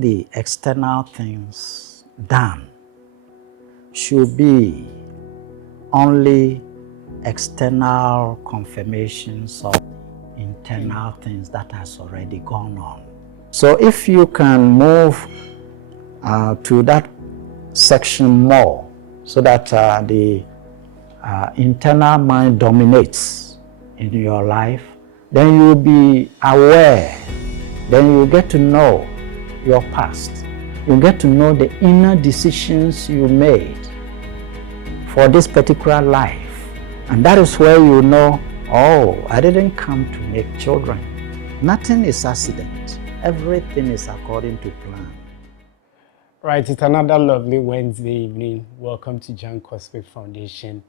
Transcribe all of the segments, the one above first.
the external things done should be only external confirmations of internal things that has already gone on. So if you can move to that section more, so that the internal mind dominates in your life, then you'll be aware. Then you get to know your past. You get to know the inner decisions you made for this particular life. And that is where you know, oh, I didn't come to make children. Nothing is accident. Everything is according to plan. Right, it's another lovely Wednesday evening. Welcome to Jan Cosmic Foundation.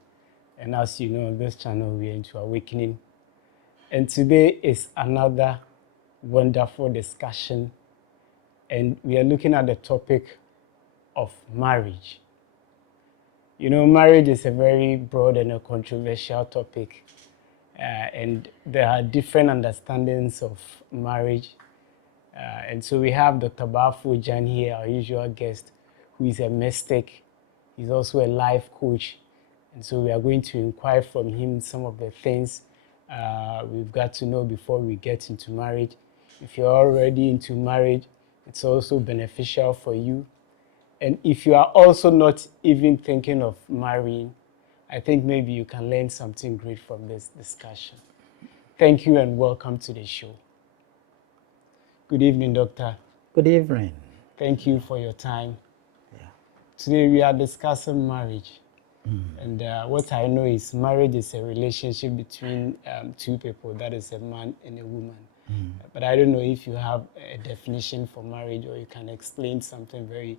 And as you know, on this channel, we're into awakening. And today is another wonderful discussion. And we are looking at the topic of marriage. You know, marriage is a very broad and a controversial topic. And there are different understandings of marriage. And so we have Dr. Baffour Jan here, our usual guest, who is a mystic. He's also a life coach. And so we are going to inquire from him some of the things we've got to know before we get into marriage. If you're already into marriage, it's also beneficial for you. And if you are also not even thinking of marrying, I think maybe you can learn something great from this discussion. Thank you and welcome to the show. Good evening, Doctor. Good evening. Thank you for your time. Yeah. Today we are discussing marriage. And what I know is marriage is a relationship between two people, that is a man and a woman. But I don't know if you have a definition for marriage or you can explain something very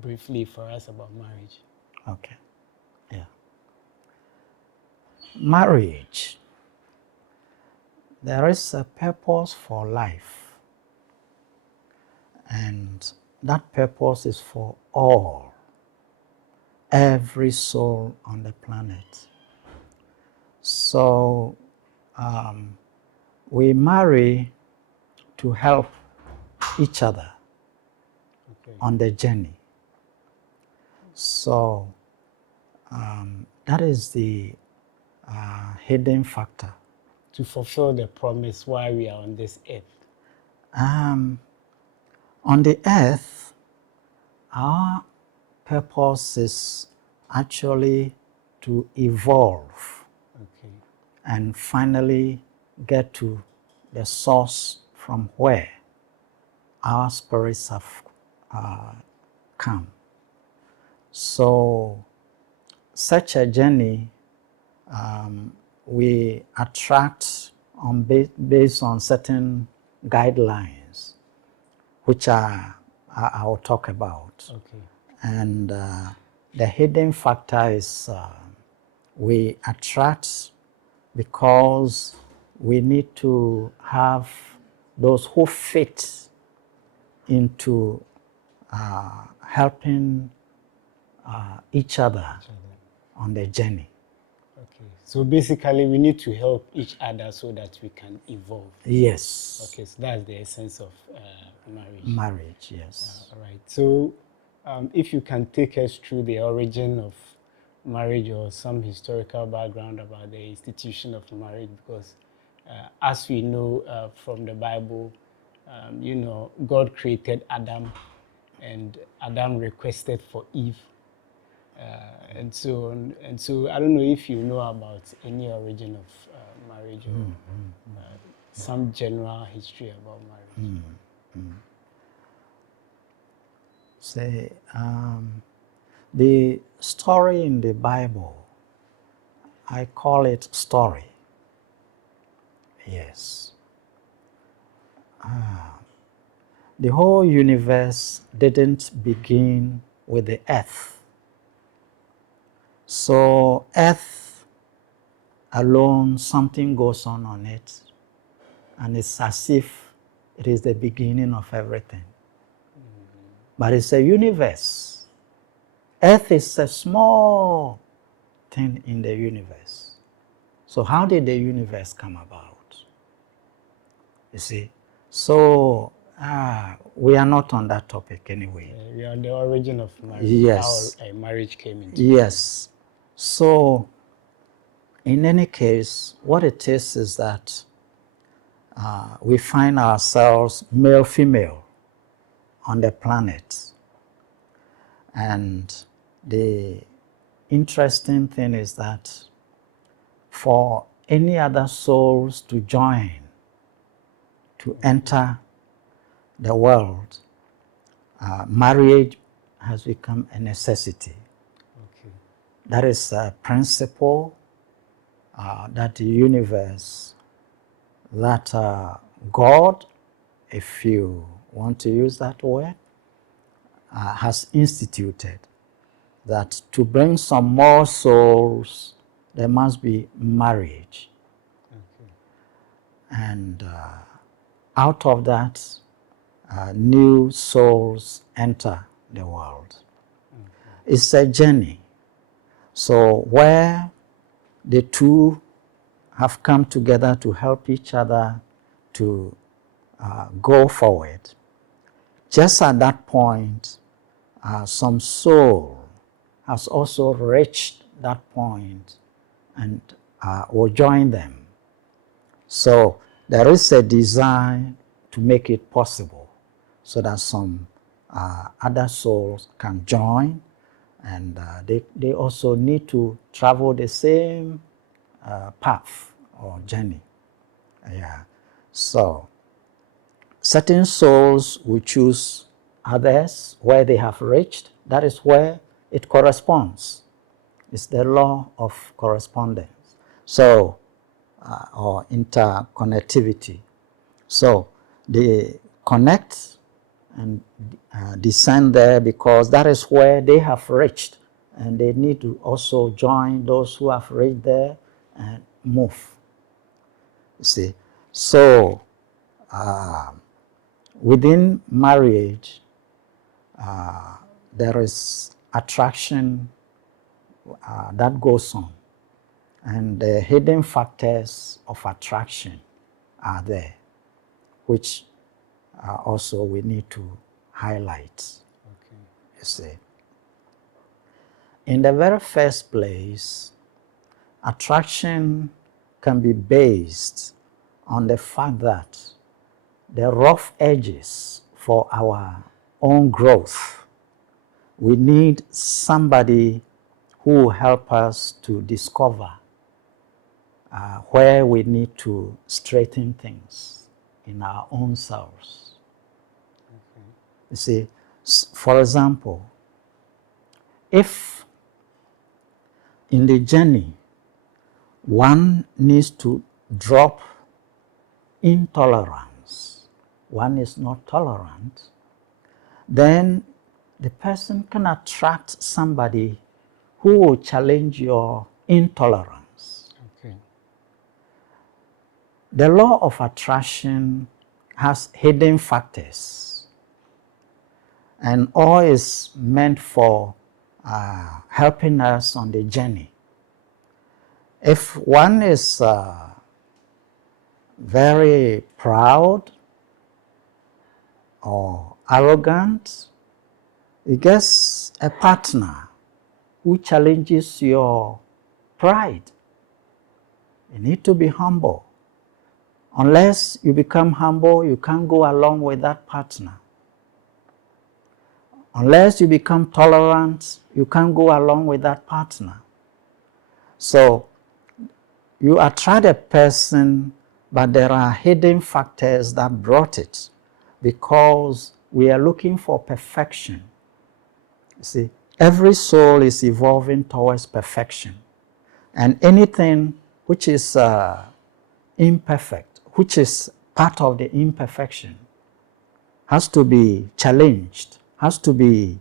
briefly for us about marriage. Okay. Yeah. Marriage. There is a purpose for life. And that purpose is for all. Every soul on the planet. So we marry to help each other on the journey. So that is the hidden factor. To fulfill the promise while we are on this earth. On the earth, our purpose is actually to evolve and finally get to the source from where our spirits have come. So such a journey we attract based on certain guidelines, which I will talk about. And the hidden factor is we attract because we need to have those who fit into helping each other on the journey. So basically we need to help each other so that we can evolve. Yes. Okay, so that's the essence of marriage. Marriage, yes. All right. So if you can take us through the origin of marriage or some historical background about the institution of marriage, because as we know from the Bible, you know, God created Adam and Adam requested for Eve. And so I don't know if you know about any origin of marriage or some general history about marriage. Say, the story in the Bible, I call it story. Yes. The whole universe didn't begin with the earth. So earth alone, something goes on it, and it's as if it is the beginning of everything. But it's a universe. Earth is a small thing in the universe. So how did the universe come about? You see? So We are not on that topic anyway. We are on the origin of marriage. Yes. How marriage came into Yes. So, in any case, what it is that we find ourselves male-female on the planet. And the interesting thing is that for any other souls to join, to enter the world, marriage has become a necessity. Okay. That is a principle that the universe, that God, if you want to use that word, has instituted, that to bring some more souls, there must be marriage. Okay. And out of that, new souls enter the world. Okay. It's a journey. So where the two have come together to help each other to go forward, just at that point, some soul has also reached that point and will join them. So there is a design to make it possible so that some other souls can join, and they also need to travel the same path or journey. Yeah. So certain souls will choose others where they have reached. That is where it corresponds. It's the law of correspondence. So, or interconnectivity. So they connect and descend there because that is where they have reached, and they need to also join those who have reached there and move. You see, so within marriage, there is attraction that goes on, and the hidden factors of attraction are there, which also we need to highlight. Okay. You see, in the very first place, attraction can be based on the fact that the rough edges for our own growth, we need somebody who will help us to discover where we need to straighten things in our own selves. Okay. You see, for example, if in the journey one needs to drop intolerance, one is not tolerant, then the person can attract somebody who will challenge your intolerance. Okay. The law of attraction has hidden factors, and all is meant for helping us on the journey. If one is very proud or arrogant, you get a partner who challenges your pride. You need to be humble. Unless you become humble, you can't go along with that partner. Unless you become tolerant, you can't go along with that partner. So you attract a person, but there are hidden factors that brought it, because we are looking for perfection. You see, every soul is evolving towards perfection, and anything which is imperfect, which is part of the imperfection, has to be challenged, has to be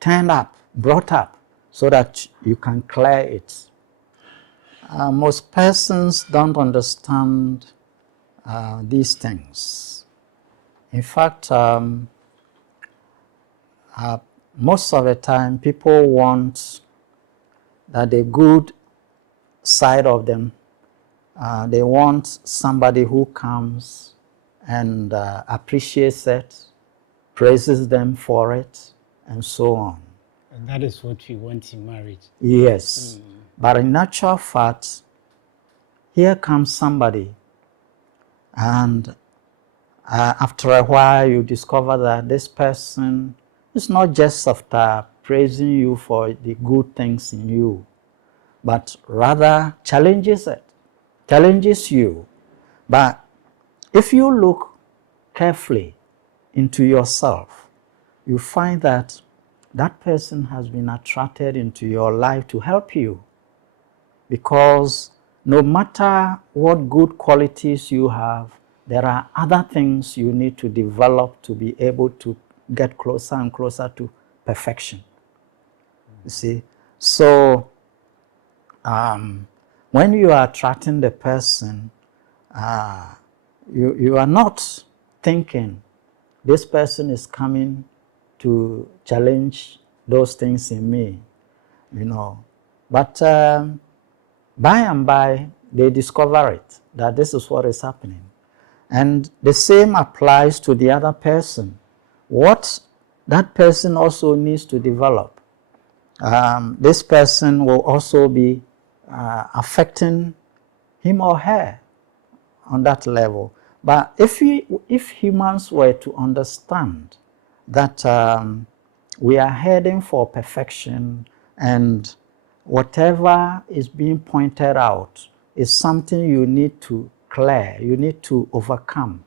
turned up, brought up, so that you can clear it. Most persons don't understand these things. In fact, most of the time, people want that the good side of them, they want somebody who comes and appreciates it, praises them for it, and so on. And that is what we want in marriage. Yes. But in actual fact, here comes somebody, and after a while you discover that this person is not just after praising you for the good things in you, but rather challenges you. But if you look carefully into yourself, you find that that person has been attracted into your life to help you. Because no matter what good qualities you have, there are other things you need to develop to be able to get closer and closer to perfection. You see? So, when you are attracting the person, you are not thinking, this person is coming to challenge those things in me, you know. But by and by, they discover it, that this is what is happening. And the same applies to the other person. What that person also needs to develop, this person will also be affecting him or her on that level. But if humans were to understand that we are heading for perfection, and whatever is being pointed out is something you need to clear, you need to overcome.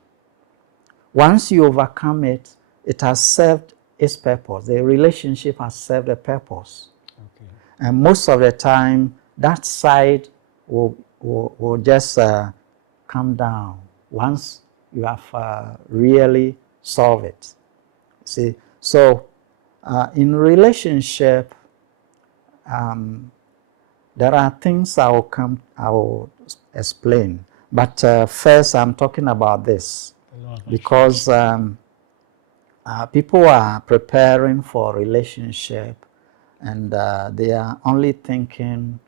Once you overcome it, it has served its purpose. The relationship has served a purpose. Okay. And most of the time, that side will just come down once you have really solved it. See, so in relationship, there are things I will explain. But first, I'm talking about this because people are preparing for a relationship, and they are only thinking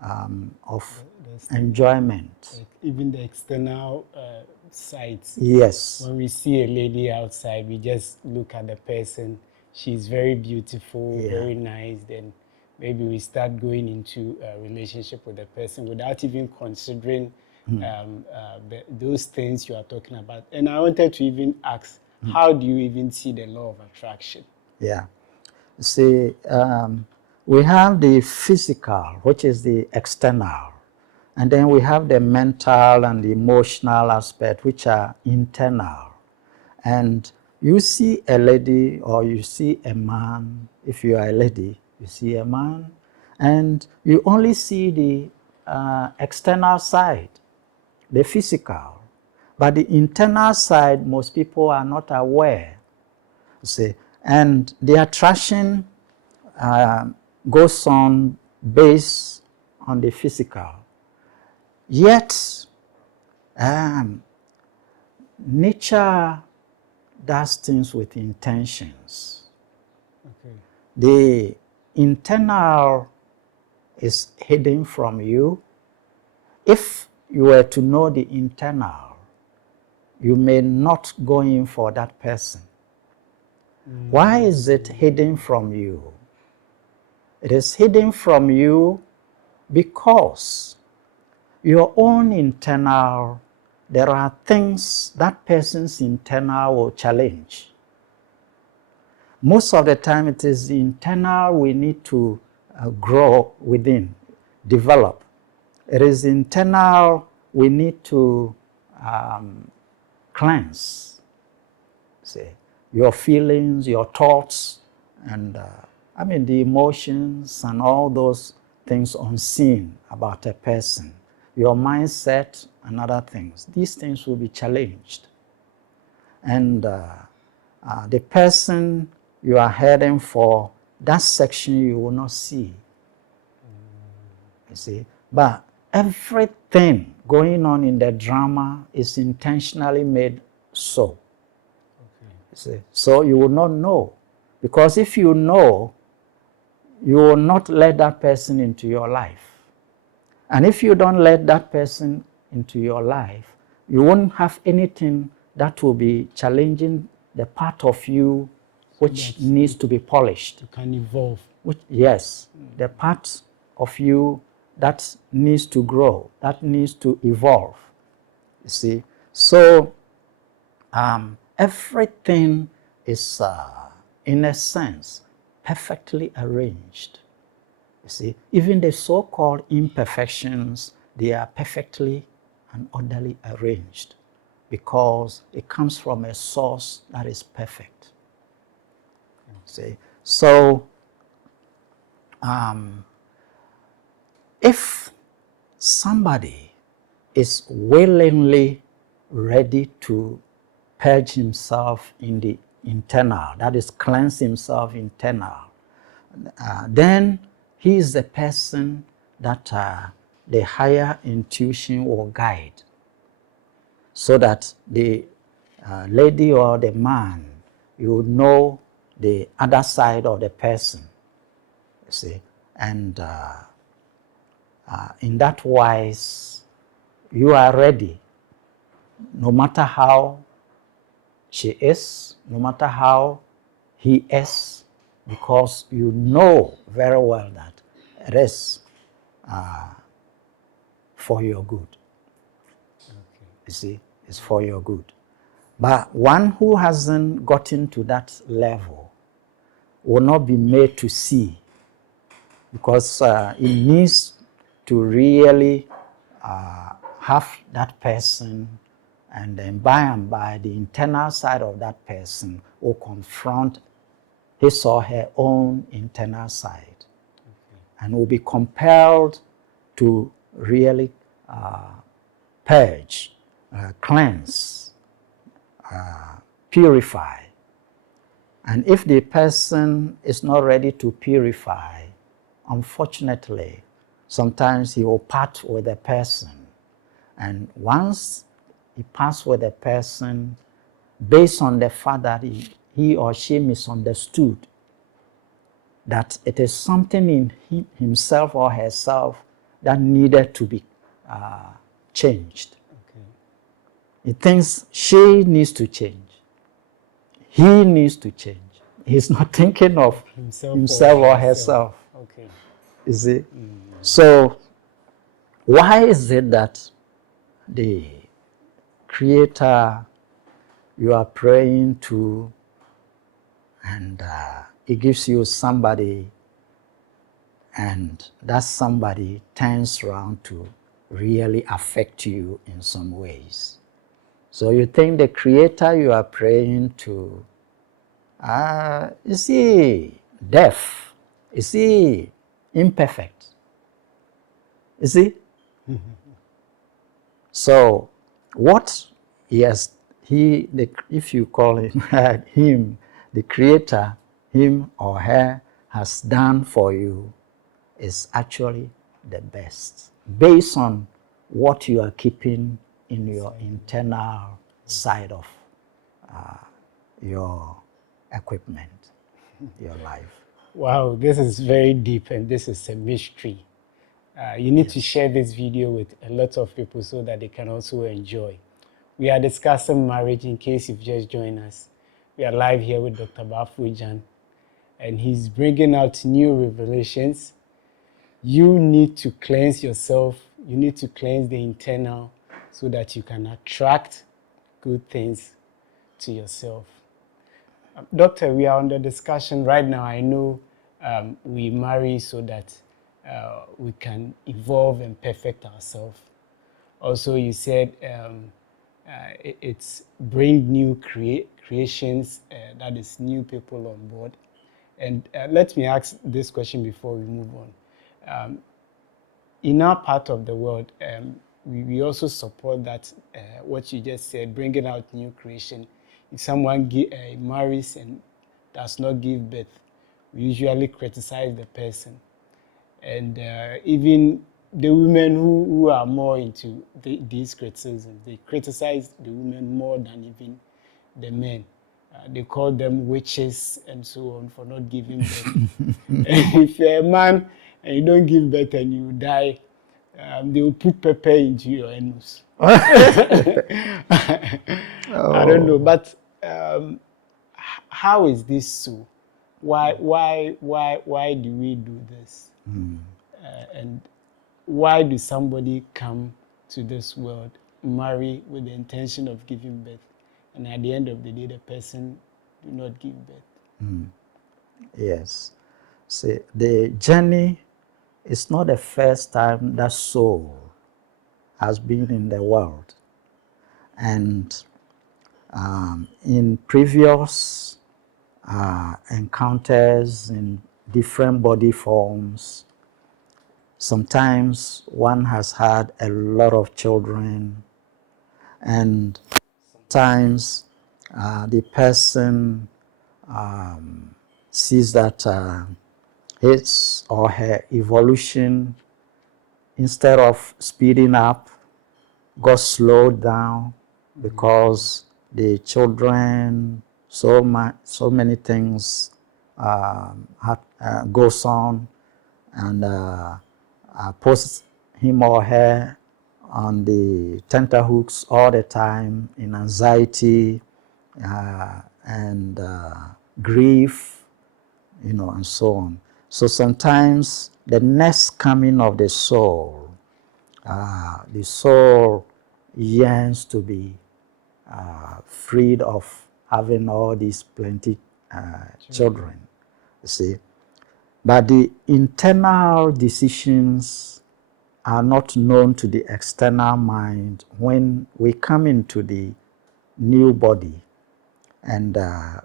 of enjoyment. Like even the external sides. Yes. When we see a lady outside, we just look at the person. She's very beautiful, very nice. Then maybe we start going into a relationship with the person without even considering those things you are talking about. And I wanted to even ask, how do you even see the law of attraction? Yeah. See, we have the physical, which is the external. And then we have the mental and the emotional aspect, which are internal. And you see a lady or you see a man, if you are a lady, you see a man, and you only see the external side, the physical. But the internal side, most people are not aware. See, and the attraction goes on based on the physical. Yet, nature does things with intentions. Okay. The internal is hidden from you. If you were to know the internal, you may not go in for that person. Why is it hidden from you? It is hidden from you because your own internal, there are things that person's internal will challenge. Most of the time, it is the internal we need to grow within, develop. It is the internal we need to cleanse. See, your feelings, your thoughts, and the emotions and all those things unseen about a person, your mindset and other things. These things will be challenged. And the person you are heading for, that section you will not see. You see? But everything going on in the drama is intentionally made so. Okay. You see? So you will not know. Because if you know, you will not let that person into your life. And if you don't let that person into your life, you won't have anything that will be challenging the part of you which needs to be polished. You can evolve. Yes, the part of you that needs to grow, that needs to evolve. You see, so everything is, in a sense, perfectly arranged. You see, even the so-called imperfections, they are perfectly and orderly arranged because it comes from a source that is perfect. See, so if somebody is willingly ready to purge himself in the internal, that is, cleanse himself internal, then he is the person that the higher intuition will guide, so that the lady or the man, you know the other side of the person, you see, and in that wise, you are ready, no matter how she is, no matter how he is, because you know very well that it is for your good. Okay. You see, it's for your good. But one who hasn't gotten to that level will not be made to see, because it needs to really have that person, and then by and by the internal side of that person will confront his or her own internal side, and will be compelled to really purge, cleanse, purify. And if the person is not ready to purify, unfortunately, sometimes he will part with the person. And once he parts with the person, based on the fact that he or she misunderstood that it is something in himself or herself that needed to be changed. Okay. He thinks she needs to change. He needs to change. He's not thinking of himself or herself. Okay. You see? So, why is it that the Creator you are praying to, and He gives you somebody, and that somebody turns around to really affect you in some ways? So you think the Creator you are praying to, is he deaf? Is he imperfect? You see? So what if you call him, him, the Creator, him or her has done for you is actually the best, based on what you are keeping in your internal side of your equipment, your life. Wow, this is very deep, and this is a mystery. You need to share this video with a lot of people so that they can also enjoy. We are discussing marriage, in case you've just joined us. We are live here with Dr. Baffour Jan, and he's bringing out new revelations. You need to cleanse yourself. You need to cleanse the internal so that you can attract good things to yourself. Doctor, we are under discussion right now. I know we marry so that we can evolve and perfect ourselves. Also, you said it's bring new creations, that is new people on board. And let me ask this question before we move on. In our part of the world, we also support that, what you just said, bringing out new creation. If someone marries and does not give birth, we usually criticize the person. And even the women who are more into these criticisms, they criticize the women more than even the men. They call them witches and so on for not giving birth. And if you're a man and you don't give birth and you die, they will put pepper into your anus. Oh. I don't know, but how is this so? Why do we do this? And why do somebody come to this world, marry with the intention of giving birth, and at the end of the day, the person do not give birth? Yes. See, the journey is not the first time that soul has been in the world. And in previous encounters in different body forms, sometimes one has had a lot of children, and sometimes the person sees that his or her evolution, instead of speeding up, got slowed down because the children, so many things goes on, and puts him or her on the tenterhooks all the time in anxiety and grief, and so on. So sometimes the next coming of the soul yearns to be freed of having all these plenty children, you see. But the internal decisions are not known to the external mind when we come into the new body and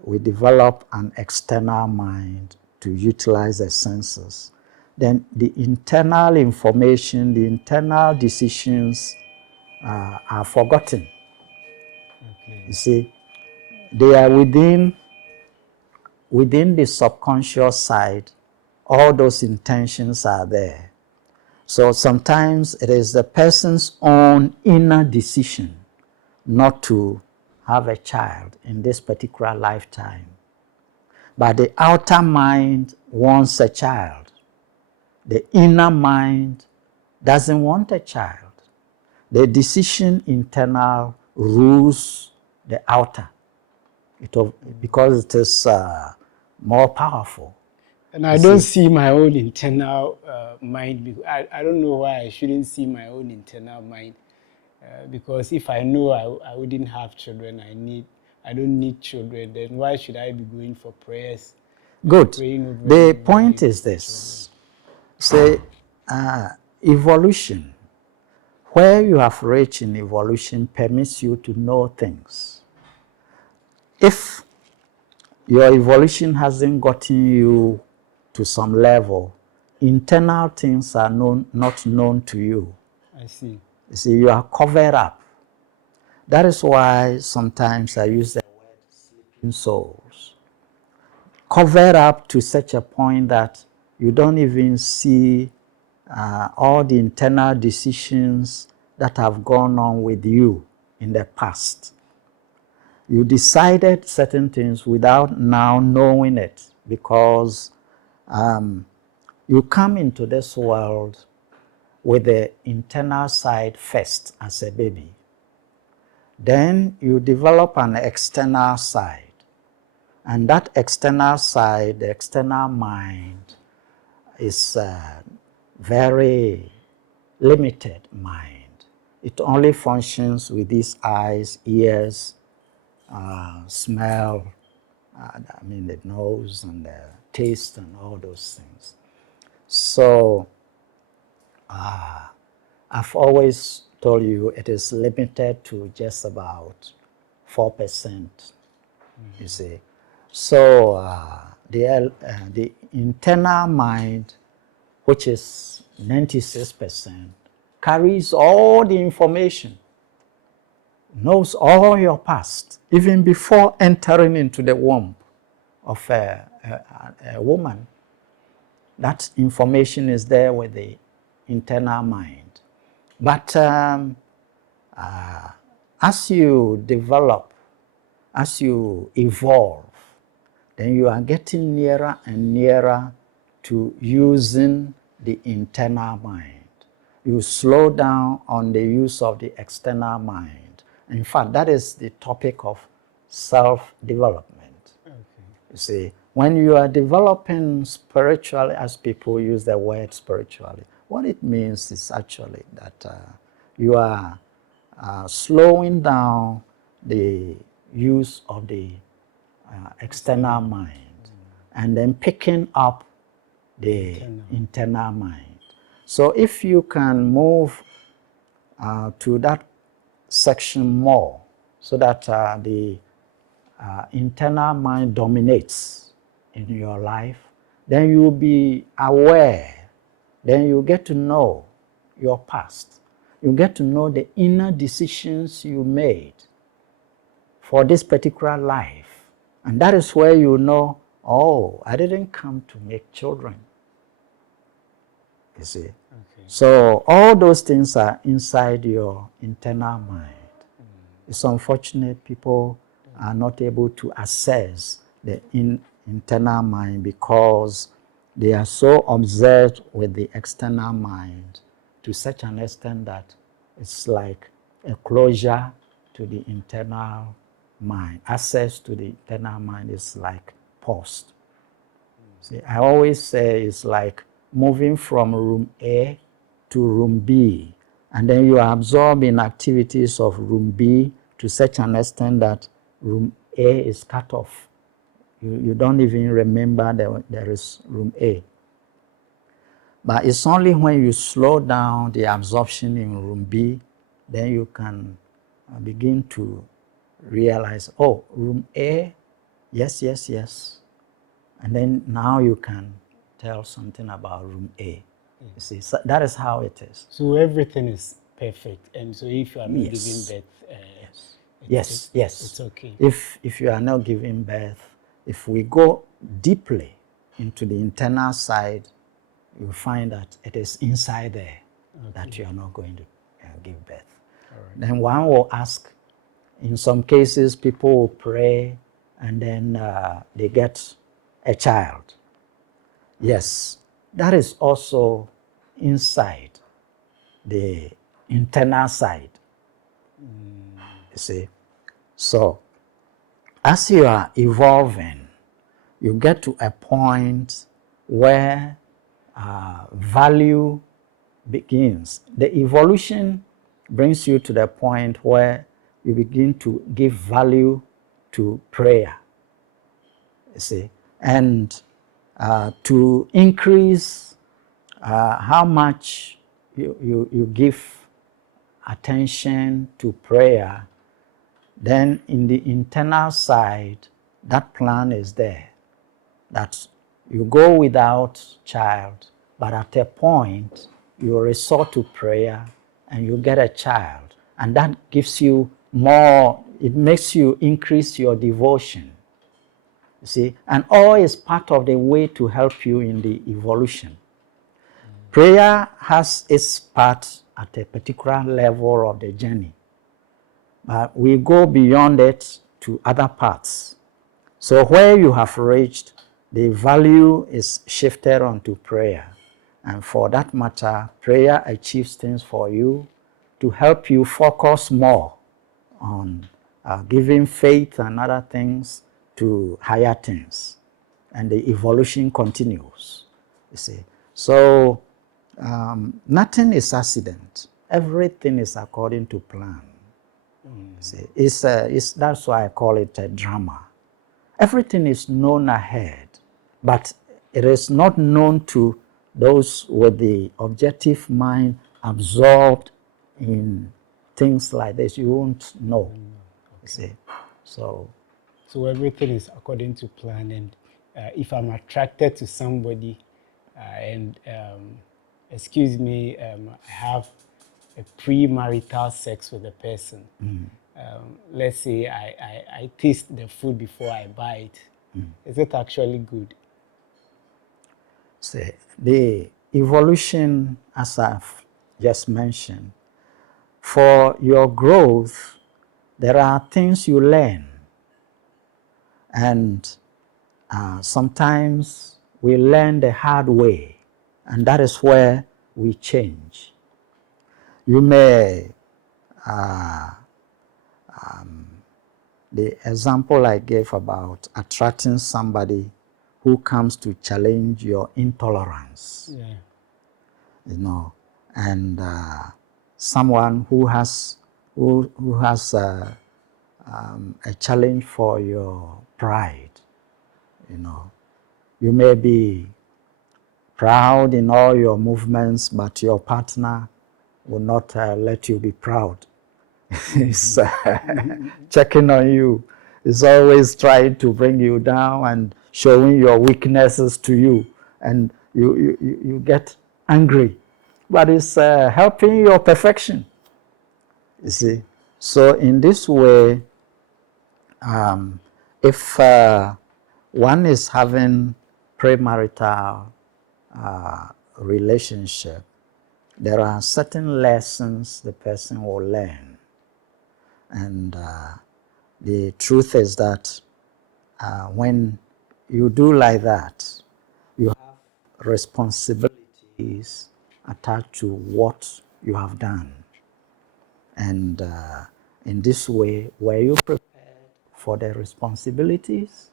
we develop an external mind to utilize the senses. Then the internal information, the internal decisions are forgotten. Okay. You see, they are within the subconscious side. All those intentions are there. So sometimes it is the person's own inner decision not to have a child in this particular lifetime. But the outer mind wants a child. The inner mind doesn't want a child. The decision internal rules the outer because it is more powerful. And I don't see my own internal mind. I don't know why I shouldn't see my own internal mind. Because if I know I wouldn't have children, I don't need children, then why should I be going for prayers? Good. The Over point is this. Say, evolution, where you have reached in evolution permits you to know things. If your evolution hasn't gotten you to some level, internal things are not known to you. I see. You see, you are covered up. That is why sometimes I use the word sleeping souls. Covered up to such a point that you don't even see all the internal decisions that have gone on with you in the past. You decided certain things without now knowing it because you come into this world with the internal side first as a baby. Then you develop an external side. And that external side, the external mind, is a very limited mind. It only functions with these eyes, ears, smell, the nose and the taste and all those things. So I've always told you it is limited to just about 4%, you see. So the internal mind, which is 96%, carries all the information, knows all your past, even before entering into the womb of a woman. That information is there with the internal mind. But as you develop, as you evolve, then you are getting nearer and nearer to using the internal mind. you slow down on the use of the external mind. In fact, that is the topic of self-development. Okay. You see, when you are developing spiritually, as people use the word spiritually, what it means is actually that you are slowing down the use of the external mind and then picking up the internal mind. So if you can move to that section more so that the internal mind dominates in your life, then you'll be aware, then you get to know your past. You get to know the inner decisions you made for this particular life. And that is where you know, oh, I didn't come to make children. You see? Okay. So all those things are inside your internal mind. It's unfortunate people are not able to access the internal mind because they are so obsessed with the external mind to such an extent that it's like a closure to the internal mind. Access to the internal mind is like paused. See, I always say it's like moving from room A to room B, and then you are absorbing activities of room B to such an extent that room A is cut off. You don't even remember that there is room A. But it's only when you slow down the absorption in room B, then you can begin to realize, oh, room A, yes, yes, yes. And then now you can tell something about room A. You see, so that is how it is. So everything is perfect, and so if you are not giving Yes. birth, Yes. it's okay. If you are not giving birth, if we go deeply into the internal side, you find that it is inside there that you are not going to give birth. Right. Then one will ask, in some cases, people will pray and then they get a child. Yes, that is also inside the internal side. You see? So, as you are evolving, you get to a point where value begins. The evolution brings you to the point where you begin to give value to prayer. You see? And to increase how much you give attention to prayer, then in the internal side, that plan is there. That you go without child, but at a point, you resort to prayer and you get a child. And that gives you more, it makes you increase your devotion. You see, and all is part of the way to help you in the evolution. Prayer has its part at a particular level of the journey, but we go beyond it to other parts. So where you have reached, the value is shifted onto prayer. And for that matter, prayer achieves things for you to help you focus more on giving faith and other things to higher things. And the evolution continues, you see. So nothing is accident. Everything is according to plan. See, that's why I call it a drama. Everything is known ahead, but it is not known to those with the objective mind absorbed in things like this. You won't know. You see, so everything is according to plan, and if I'm attracted to somebody, and excuse me, I have a premarital sex with a person. Let's say I taste the food before I buy it. Is it actually good? see, the evolution, as I've just mentioned, for your growth, there are things you learn. And sometimes we learn the hard way, and that is where we change. You may, the example I gave about attracting somebody who comes to challenge your intolerance, Yeah. you know, and someone who has a challenge for your pride, you know. You may be proud in all your movements, but your partner will not let you be proud. He's checking on you. He's always trying to bring you down and showing your weaknesses to you. And you get angry. But it's helping your perfection, you see. So in this way, if one is having premarital relationship, there are certain lessons the person will learn. And the truth is that when you do like that, you have responsibilities attached to what you have done. And in this way, were you prepared for the responsibilities?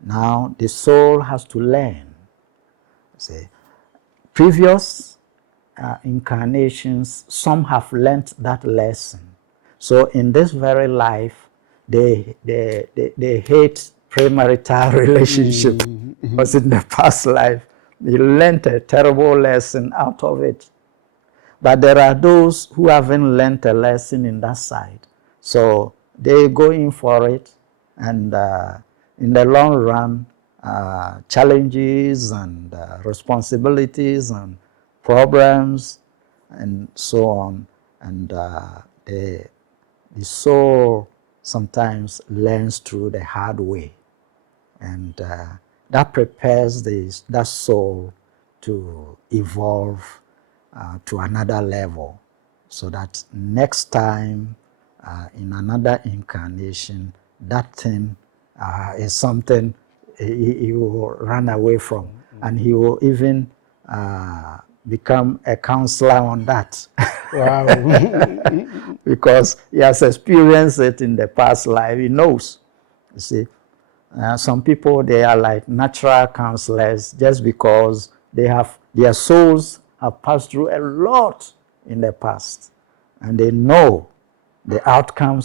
Now the soul has to learn. See, previous incarnations, some have learnt that lesson. So in this very life, they hate premarital relationship because in the past life, they learnt a terrible lesson out of it. But there are those who haven't learnt a lesson in that side. So they go in for it, and in the long run, challenges and responsibilities and problems and so on, and the soul sometimes learns through the hard way, and that prepares that soul to evolve to another level, so that next time in another incarnation, that thing is something he will run away from, and he will even become a counselor on that. Wow. Because he has experienced it in the past life. He knows. You see, some people, they are like natural counselors just because their souls have passed through a lot in the past, and they know the outcome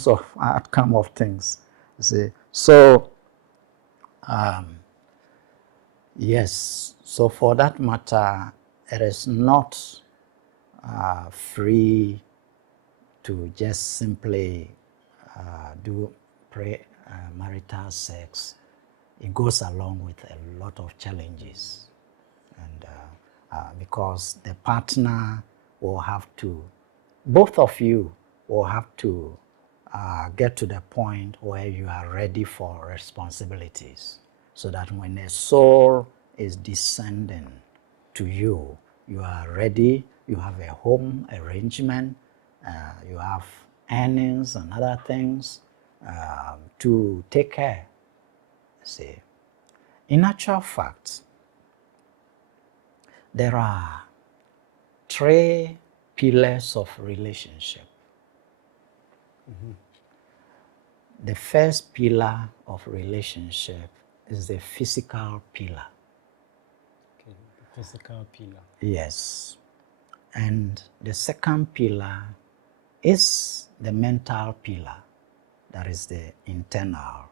of things. You see, so yes. So for that matter, it is not free to just simply do marital sex. It goes along with a lot of challenges, and because the partner will have to, both of you will have to get to the point where you are ready for responsibilities, so that when a soul is descending to you, you are ready, you have a home arrangement, you have earnings and other things to take care. See, in actual fact, there are 3 pillars of relationship. The first pillar of relationship is the physical pillar. Okay, the physical pillar. Yes. And the second pillar is the mental pillar, that is the internal.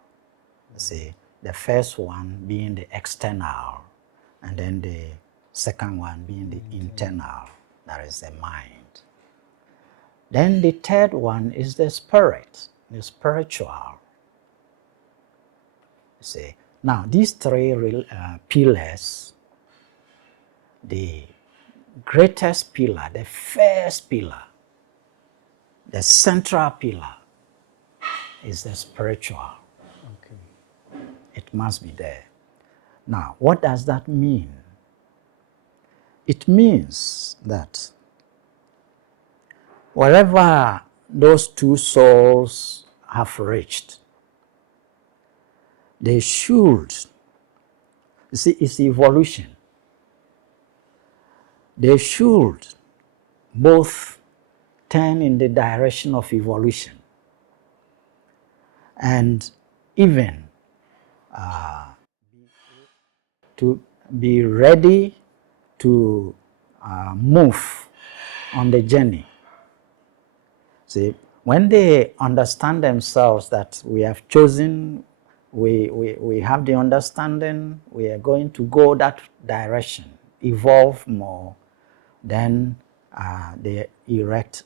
See, the first one being the external, and then the second one being the internal, that is the mind. Then the third one is the spirit, the spiritual. See, now these 3 pillars, the greatest pillar, the first pillar, the central pillar is the spiritual. Okay. It must be there. Now, what does that mean? It means that wherever those 2 souls have reached, they should, you see, it's evolution. They should both turn in the direction of evolution. And even to be ready to move on the journey. See, when they understand themselves that we have chosen, we have the understanding, we are going to go that direction, evolve more, then they erect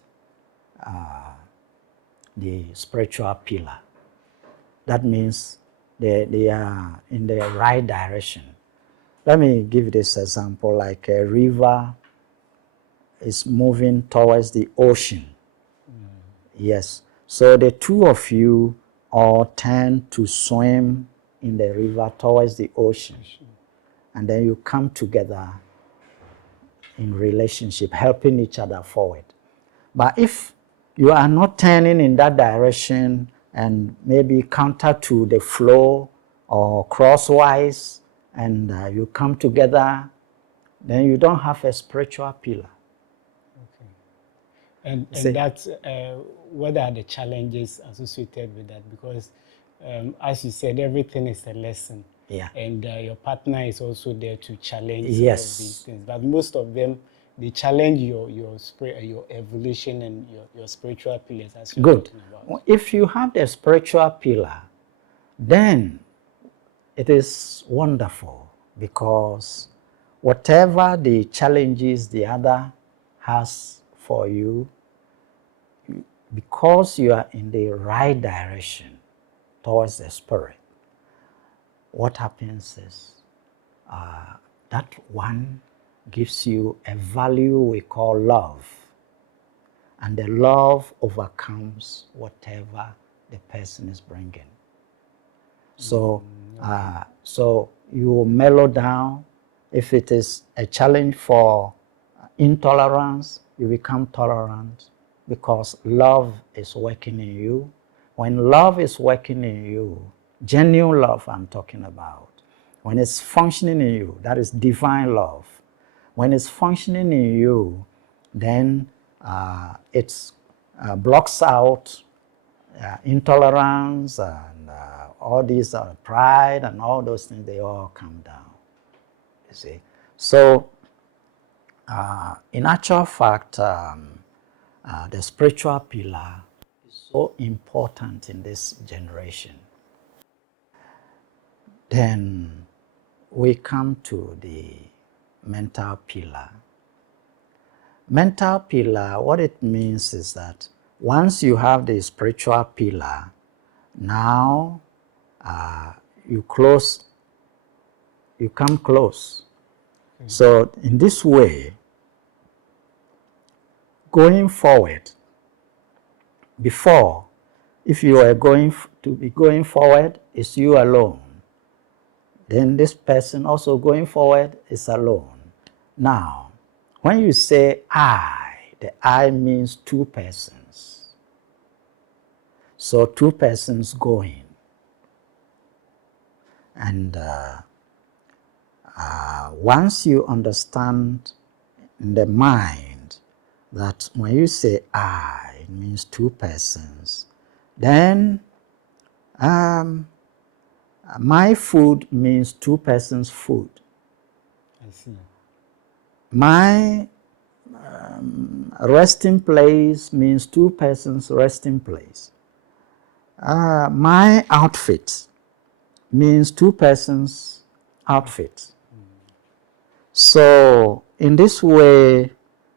the spiritual pillar. That means they are in the right direction. Let me give this example, like a river is moving towards the ocean. Yes. So the two of you all tend to swim in the river towards the ocean. And then you come together in relationship, helping each other forward. But if you are not turning in that direction and maybe counter to the flow or crosswise, and you come together, then you don't have a spiritual pillar. Okay. And that's, what are the challenges associated with that? Because as you said, everything is a lesson. Yeah. And your partner is also there to challenge Yes. some of these things. But most of them, they challenge your evolution and your spiritual pillars, as you're Good. talking about. If you have the spiritual pillar, then it is wonderful, because whatever the challenges the other has for you, because you are in the right direction towards the spirit, what happens is that one gives you a value we call love. And the love overcomes whatever the person is bringing. So, so you will mellow down. If it is a challenge for intolerance, you become tolerant, because love is working in you. When love is working in you, genuine love I'm talking about, when it's functioning in you, that is divine love. When it's functioning in you, then it blocks out intolerance and all these pride and all those things, they all come down, you see. So in actual fact, the spiritual pillar is so important in this generation. Then we come to the mental pillar. Mental pillar, what it means is that once you have the spiritual pillar, now you come close. Okay. So in this way, going forward, before, if you are going to be going forward, it's you alone. Then this person also going forward is alone. Now, when you say I, the I means two persons. So two persons going. And once you understand in the mind that when you say I, it means two persons, then my food means two persons' food. I see. My resting place means two persons' resting place. My outfit means two persons' outfit. So in this way,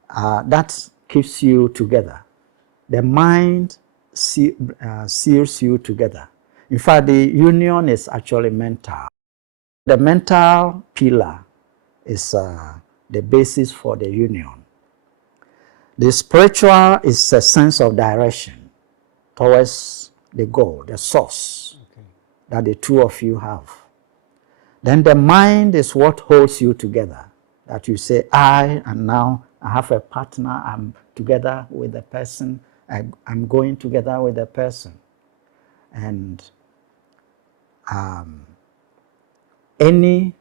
that keeps you together. The mind seals you together. In fact, the union is actually mental. The mental pillar is the basis for the union. The spiritual is a sense of direction towards the goal, the source, okay, that the two of you have. Then the mind is what holds you together. That you say, I, and now I have a partner, I'm together with the person, I'm going together with the person. And any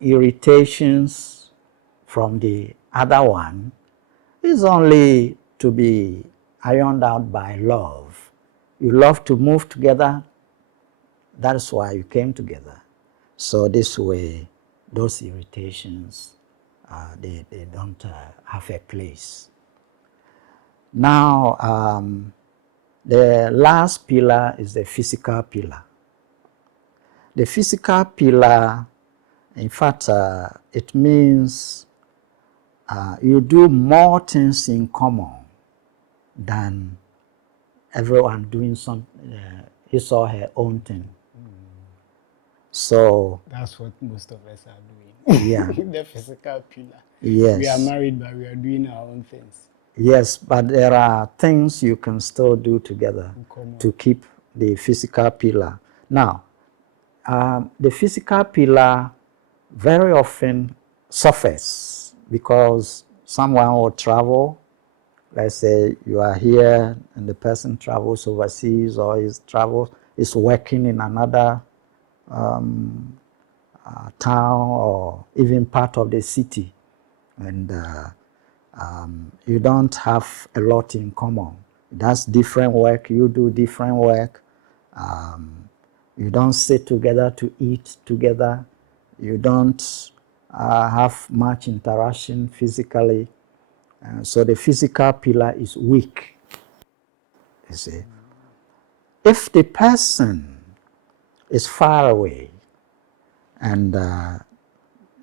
irritations from the other one is only to be ironed out by love. You love to move together. That's why you came together. So this way, those irritations, they don't have a place. Now, the last pillar is the physical pillar. The physical pillar, in fact, it means you do more things in common than everyone doing his or her own thing. So that's what most of us are doing. Yeah. The physical pillar. Yes. We are married, but we are doing our own things. Yes, but there are things you can still do together to keep the physical pillar. Now, the physical pillar very often suffers because someone will travel. Let's say you are here and the person travels overseas, or is working in another town or even part of the city, and you don't have a lot in common. That's different work, you do different work. You don't sit together to eat together. You don't have much interaction physically. So the physical pillar is weak, you see. If the person is far away and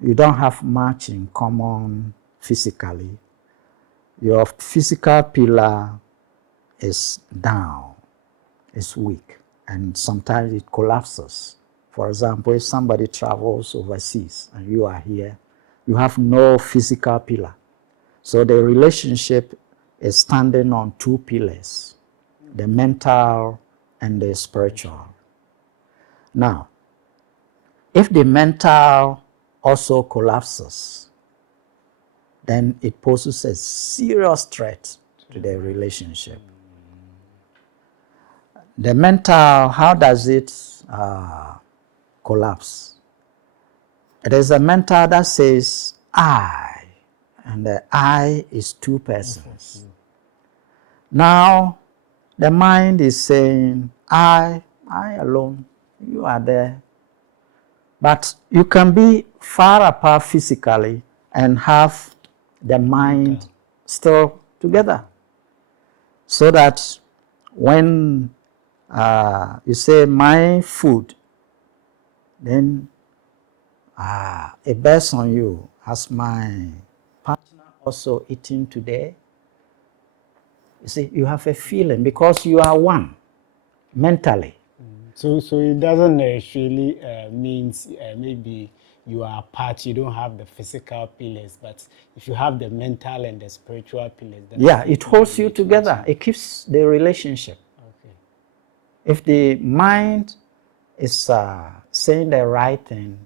you don't have much in common physically, your physical pillar is down, is weak, and sometimes it collapses. For example, if somebody travels overseas and you are here, you have no physical pillar. So the relationship is standing on two pillars, the mental and the spiritual. Now, if the mental also collapses, then it poses a serious threat to the relationship. The mental, how does it collapse? It is a mental that says I, and the I is two persons. Now, the mind is saying I alone, you are there. But you can be far apart physically and have the mind still together. So that when you say my food, then it bears on you. Has my partner also eaten today? You see, you have a feeling because you are one mentally. So it doesn't necessarily means maybe you are apart, you don't have the physical pillars, but if you have the mental and the spiritual pillars, then Yeah, it holds you together. It keeps the relationship. Okay. If the mind is saying the right thing,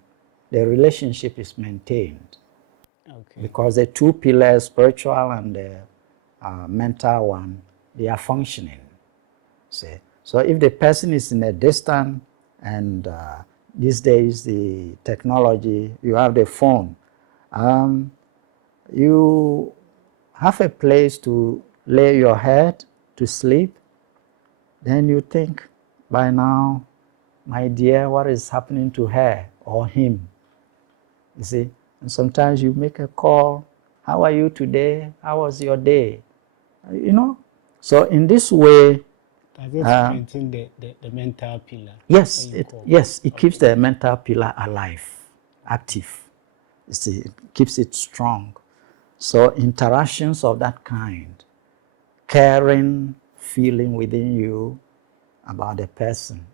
the relationship is maintained. Okay. Because the two pillars, spiritual and the mental one, they are functioning. See? So if the person is in a distance, and these days the technology, you have the phone, you have a place to lay your head to sleep, then you think, by now, my dear, what is happening to her or him? You see? And sometimes you make a call, how are you today? How was your day? You know? So in this way, does it strengthen the mental pillar? Yes, it keeps the mental pillar alive, active. You see, it keeps it strong. So interactions of that kind, caring feeling within you about the person,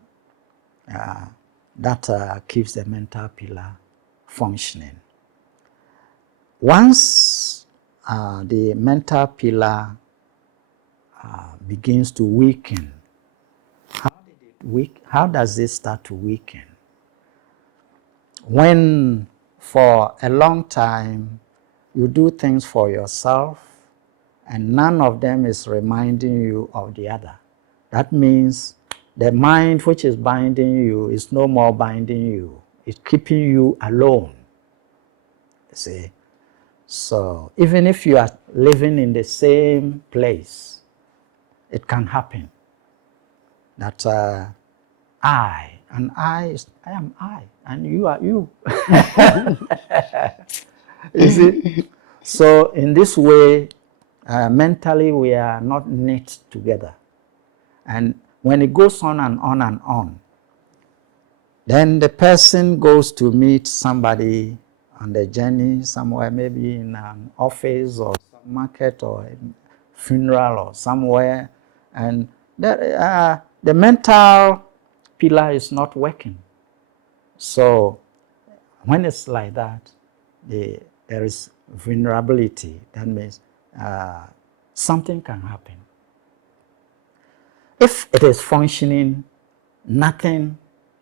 that keeps the mental pillar functioning. Once the mental pillar begins to weaken, how does it start to weaken? When for a long time you do things for yourself and none of them is reminding you of the other, that means the mind which is binding you is no more binding you. It's keeping you alone. You see? So even if you are living in the same place, it can happen that I am I, and you are you. You see? So in this way, mentally we are not knit together. And when it goes on and on and on, then the person goes to meet somebody on the journey somewhere, maybe in an office or some market or a funeral or somewhere, and the mental pillar is not working. So when it's like that, there is vulnerability. That means something can happen. If it is functioning, nothing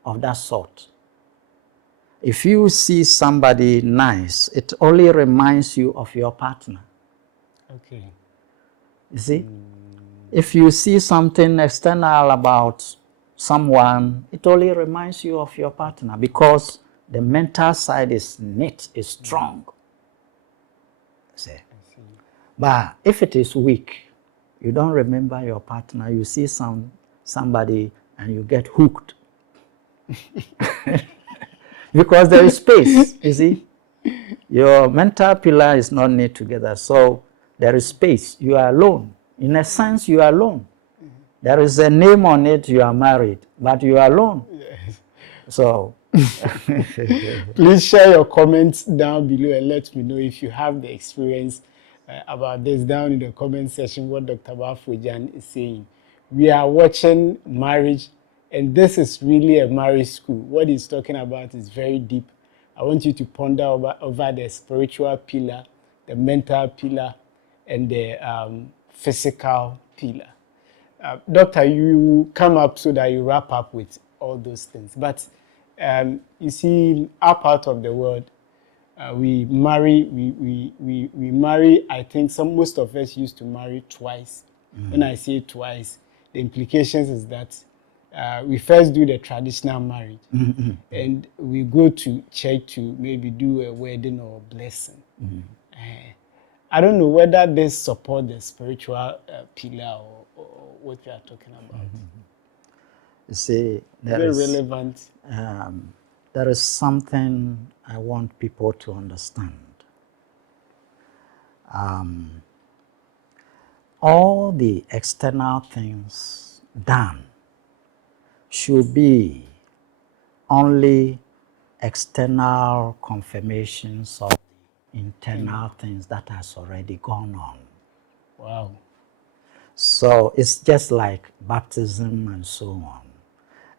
of that sort. If you see somebody nice, it only reminds you of your partner. Okay. You see? If you see something external about someone, it only reminds you of your partner because the mental side is knit, is strong. See? But if it is weak, you don't remember your partner, you see somebody and you get hooked. Because there is space, you see. Your mental pillar is not knit together, so there is space. You are alone. In a sense, you are alone. There is a name on it, you are married, but you are alone. Yes. So, please share your comments down below and let me know if you have the experience about this down in the comment section, what Dr. Baffour Jan is saying. We are watching marriage, and this is really a marriage school. What he's talking about is very deep. I want you to ponder over the spiritual pillar, the mental pillar, and the physical pillar. Doctor, you come up so that you wrap up with all those things. But you see, in our part of the world, we marry. We marry. I think most of us used to marry twice. When I say twice, the implications is that we first do the traditional marriage, and we go to church to maybe do a wedding or a blessing. I don't know whether this support the spiritual pillar or what we are talking about. You see, Very relevant. There is something I want people to understand. All the external things done should be only external confirmations of the internal things that has already gone on. Wow. So it's just like baptism and so on.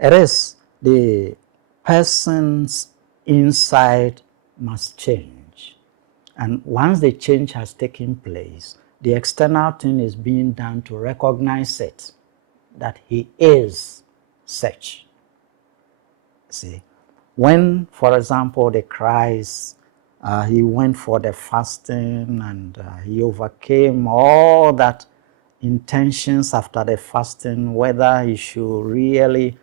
It is the person's inside must change. And once the change has taken place, the external thing is being done to recognize it, that he is such. See, when, for example, the Christ, he went for the fasting and he overcame all that intentions after the fasting, whether he should really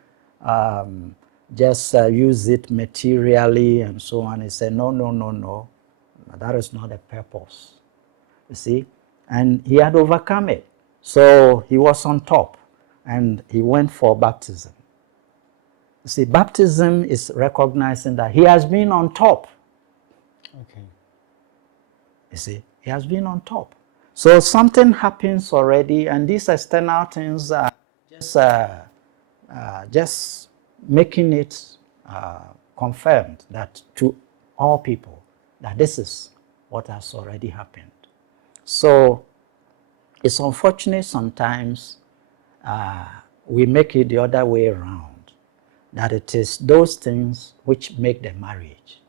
just use it materially and so on. He said, no, that is not the purpose. You see? And he had overcome it. So he was on top and he went for baptism. You see, baptism is recognizing that he has been on top. Okay. You see, he has been on top. So something happens already, and these external things are just making it confirmed that to all people that this is what has already happened. So it's unfortunate sometimes we make it the other way around, that it is those things which make the marriage.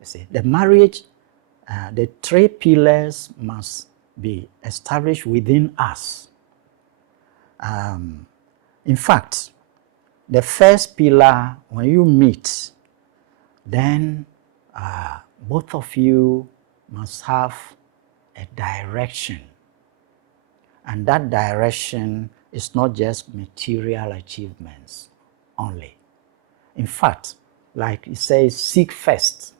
You see, the marriage, the three pillars must be established within us. In fact, the first pillar, when you meet, then both of you must have a direction. And that direction is not just material achievements only. In fact, like it says, seek first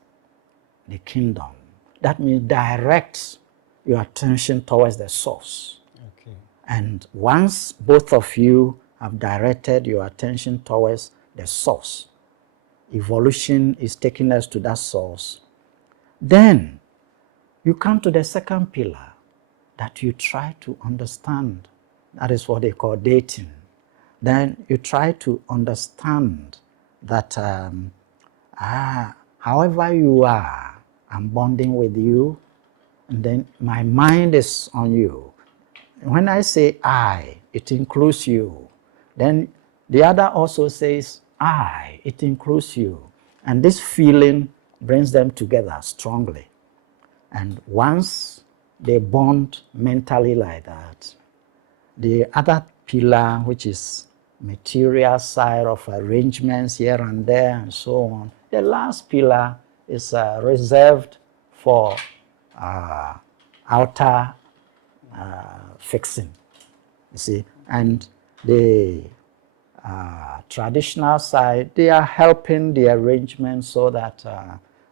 the kingdom. That means direct your attention towards the source. Okay. And once both of you have directed your attention towards the source, evolution is taking us to that source, then you come to the second pillar that you try to understand. That is what they call dating. Then you try to understand that however you are, I'm bonding with you, and then my mind is on you. When I say I, it includes you. Then the other also says I, it includes you. And this feeling brings them together strongly. And once they bond mentally like that, the other pillar, which is material side of arrangements here and there and so on, the last pillar is reserved for outer fixing, you see. And the traditional side, they are helping the arrangement so that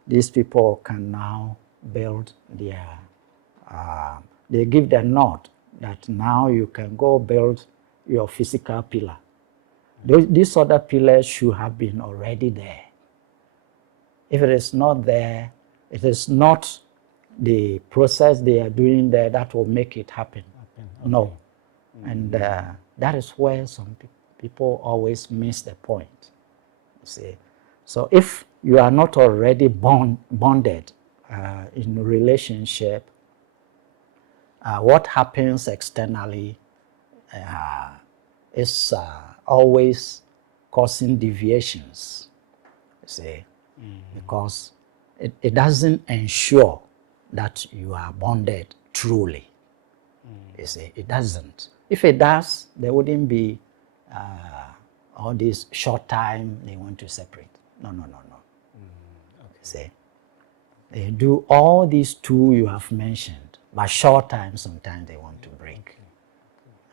these people can now build their, they give the nod that now you can go build your physical pillar. These other pillars should have been already there. If it is not there, it is not the process they are doing there that will make it happen. Okay. No. And that is where some people always miss the point, you see. So if you are not already bonded in a relationship, what happens externally is always causing deviations, you see, because it doesn't ensure that you are bonded truly. You see, it doesn't. If it does, there wouldn't be all this short time they want to separate. No. Okay. See, they do all these two you have mentioned, but short time sometimes they want to break.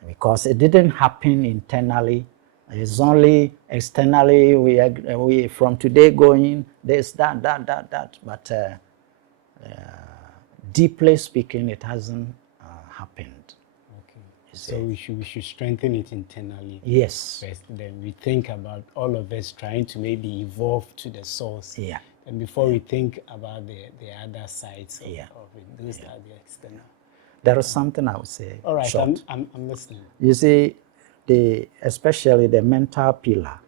Okay. Because it didn't happen internally. It's only externally. We from today going this, that. But deeply speaking, it hasn't happened. So we should strengthen it internally. Yes. First, then we think about all of us trying to maybe evolve to the source. Yeah. And before we think about the other sides of it, those are the external. There is something I would say. All right, short. I'm listening. You see, especially the mental pillar,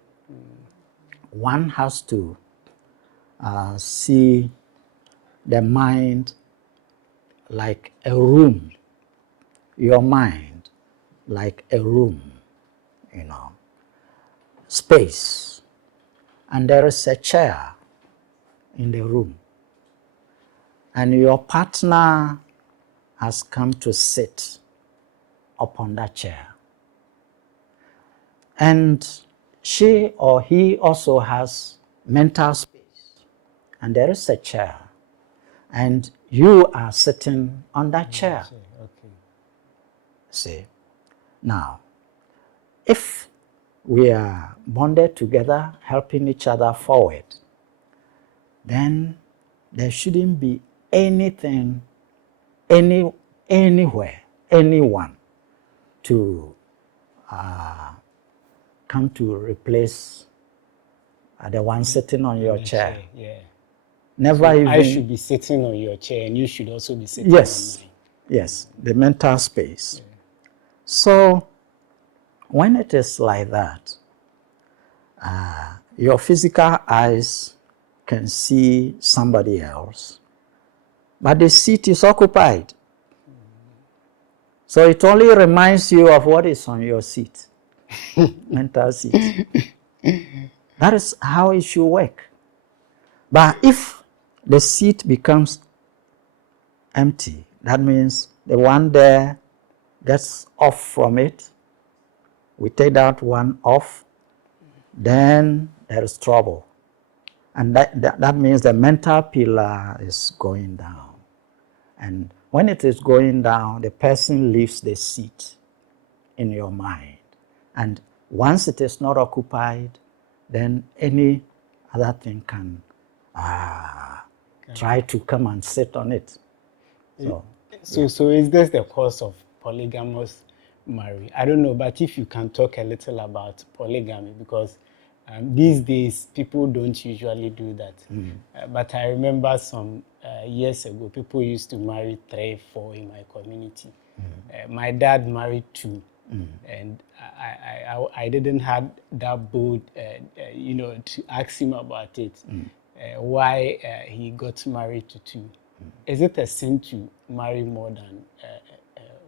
one has to see the mind like a room, your mind like a room, you know, space. And there is a chair in the room. And your partner has come to sit upon that chair. And she or he also has mental space. And there is a chair. And you are sitting on that chair. Okay. See? Now, if we are bonded together, helping each other forward, then there shouldn't be anything, anywhere, anyone to come to replace the one sitting on your chair. Yeah. Never so even. I should be sitting on your chair, and you should also be sitting Yes. on mine. Yes, the mental space. Yeah. So when it is like that, your physical eyes can see somebody else, but the seat is occupied. So it only reminds you of what is on your seat, mental seat. That is how it should work. But if the seat becomes empty, that means the one there gets off from it. We take that one off, then there is trouble. And that means the mental pillar is going down. And when it is going down, the person leaves the seat in your mind. And once it is not occupied, then any other thing can try to come and sit on it. So is this the cause of polygamous marry. I don't know, but if you can talk a little about polygamy, because these days people don't usually do that. But I remember some years ago, people used to marry 3, 4 in my community. My dad married 2, and I didn't have that bold, to ask him about it, why he got married to 2. Is it a sin to marry more than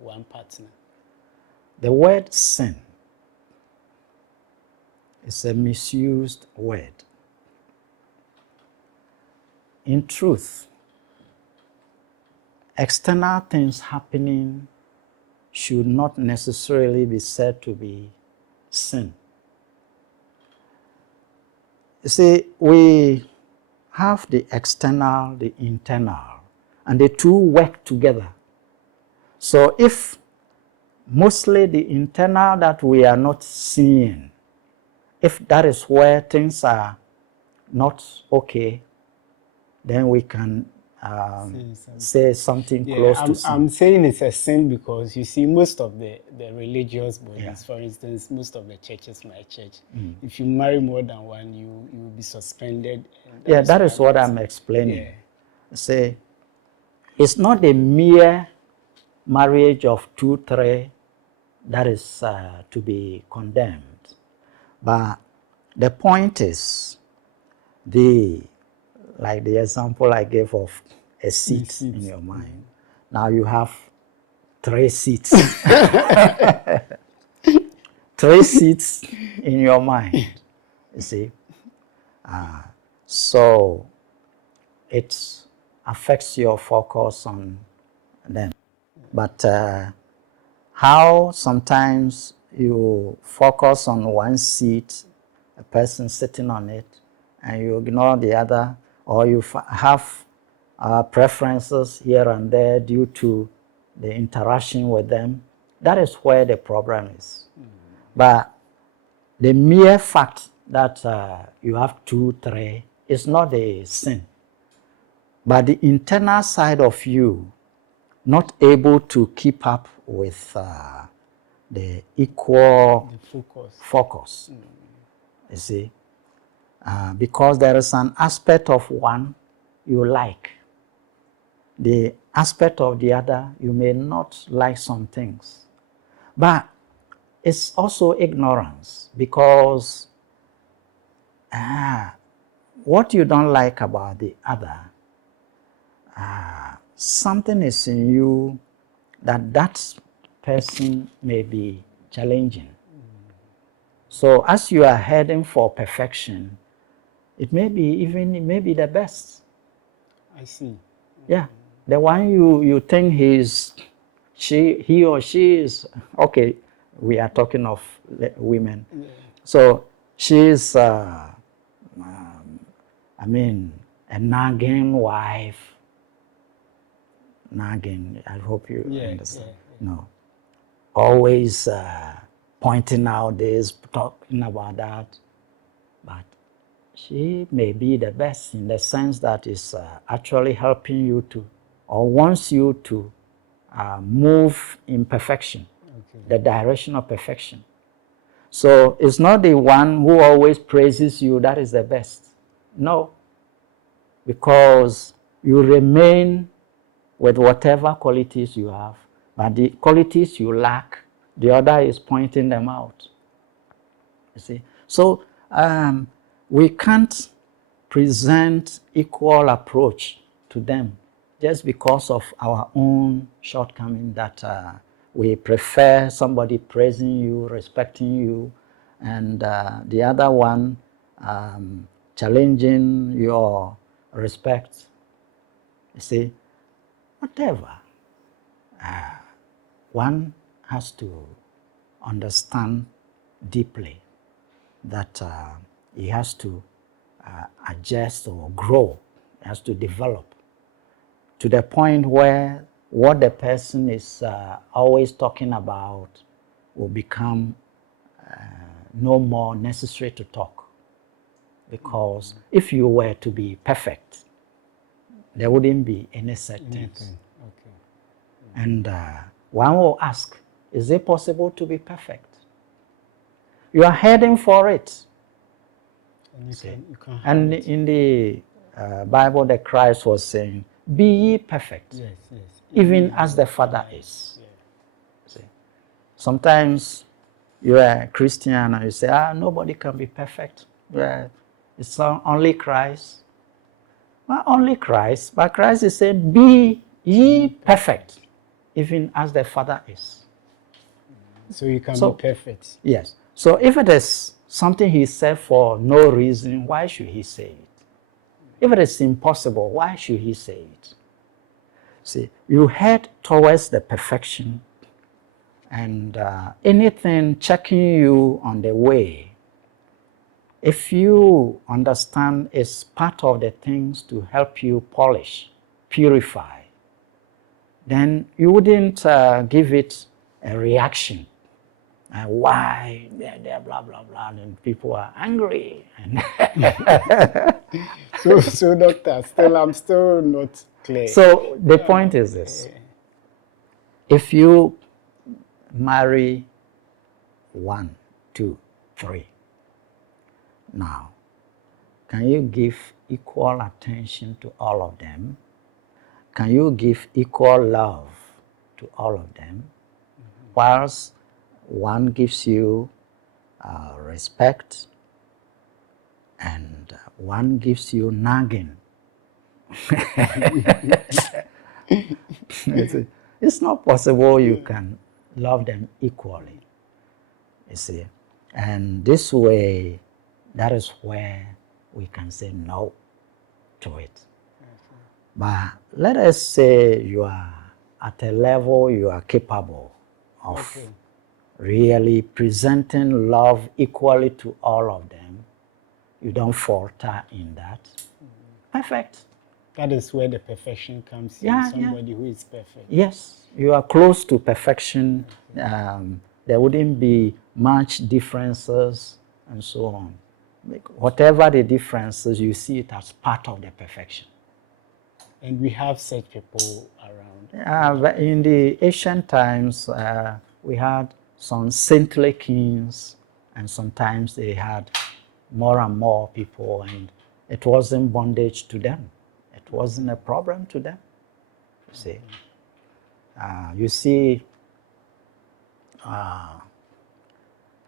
one partner? The word sin is a misused word. In truth, external things happening should not necessarily be said to be sin. You see, we have the external, the internal, and the two work together. So if mostly the internal that we are not seeing, if that is where things are not okay, then we can say something close to sin. I'm saying it's a sin because you see most of the religious bodies, for instance, most of the churches, my church, if you marry more than one, you will be suspended. That is what I'm explaining. Say, it's not a mere marriage of 2, 3 that is to be condemned. But the point is, like the example I gave of a seat in your mind. Now you have 3 seats. 3 seats in your mind, you see. So it affects your focus on them. But how sometimes you focus on one seat, a person sitting on it, and you ignore the other, or you have preferences here and there due to the interaction with them, that is where the problem is. But the mere fact that you have 2, 3 is not a sin. But the internal side of you not able to keep up with the equal focus. You see, because there is an aspect of one you like, the aspect of the other you may not like some things. But it's also ignorance, because what you don't like about the other, something is in you that person may be challenging. So as you are heading for perfection, it may be the best. I see. Yeah, the one you think he or she is, okay, we are talking of women. So she's, a nagging wife. Nagging, I hope you understand. No, always pointing out this, talking about that. But she may be the best in the sense that is actually helping you to, or wants you to move in perfection, the direction of perfection. So it's not the one who always praises you that is the best. No, because you remain with whatever qualities you have, but the qualities you lack, the other is pointing them out. You see? So we can't present equal approach to them just because of our own shortcoming, that we prefer somebody praising you, respecting you, and the other one challenging your respect. You see, whatever. One has to understand deeply that he has to adjust or grow, he has to develop to the point where what the person is always talking about will become no more necessary to talk. Because if you were to be perfect, there wouldn't be any such things. And one will ask, Is it possible to be perfect? You are heading for it. And you can have And it. in the Bible, the Christ was saying, be ye perfect, Yes, yes. even as the Father is. See? Sometimes you are a Christian and you say, nobody can be perfect. Well, it's only Christ. Well, only Christ. But Christ is saying, be ye perfect, even as the Father is. So you can be perfect. Yes. So if it is something he said for no reason, why should he say it? If it is impossible, why should he say it? See, you head towards the perfection, and anything checking you on the way, if you understand it's part of the things to help you polish, purify, then you wouldn't give it a reaction. Why they're blah blah blah, and people are angry. So doctor, I'm still not clear. So the point is this: if you marry 1, 2, 3, now can you give equal attention to all of them? Can you give equal love to all of them? Whilst one gives you respect and one gives you nagging. It's not possible you can love them equally, you see. And this way, that is where we can say no to it. But let us say you are at a level you are capable of really presenting love equally to all of them. You don't falter in that. Perfect. That is where the perfection comes in. Somebody who is perfect. Yes, you are close to perfection. There wouldn't be much differences and so on. Whatever the differences, you see it as part of the perfection. And we have such people around. In the ancient times, we had some saintly kings, and sometimes they had more and more people, and it wasn't bondage to them. It wasn't a problem to them. You see,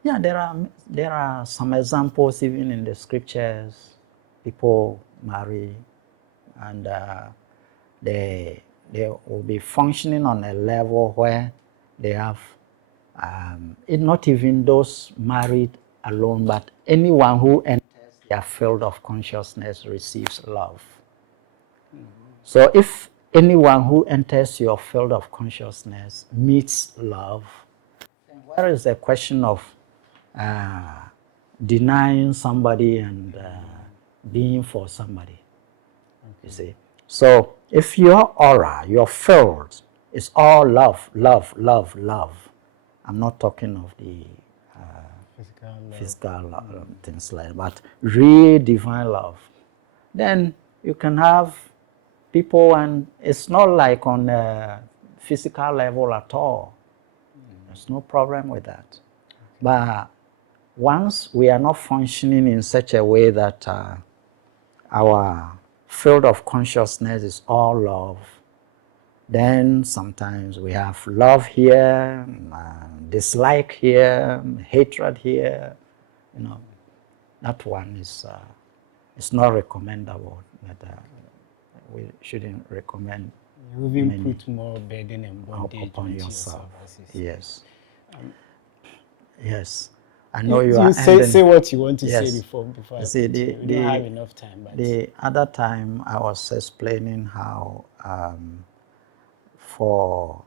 there are some examples even in the scriptures. People marry, and they will be functioning on a level where they have, not even those married alone, but anyone who enters their field of consciousness receives love. So if anyone who enters your field of consciousness meets love, then where is the question of denying somebody and being for somebody? You see? So if your aura, your field is all love, love, love, love, I'm not talking of the physical things like that, but real divine love, then you can have people, and it's not like on a physical level at all. There's no problem with that. But once we are not functioning in such a way that our field of consciousness is all love, then sometimes we have love here, dislike here, hatred here. That one is it's not recommendable. That we shouldn't recommend. You even put more burden and bondage upon yourself. Yes. Yes. I know you are say what you want to say before I see, we don't have enough time. But the other time I was explaining how for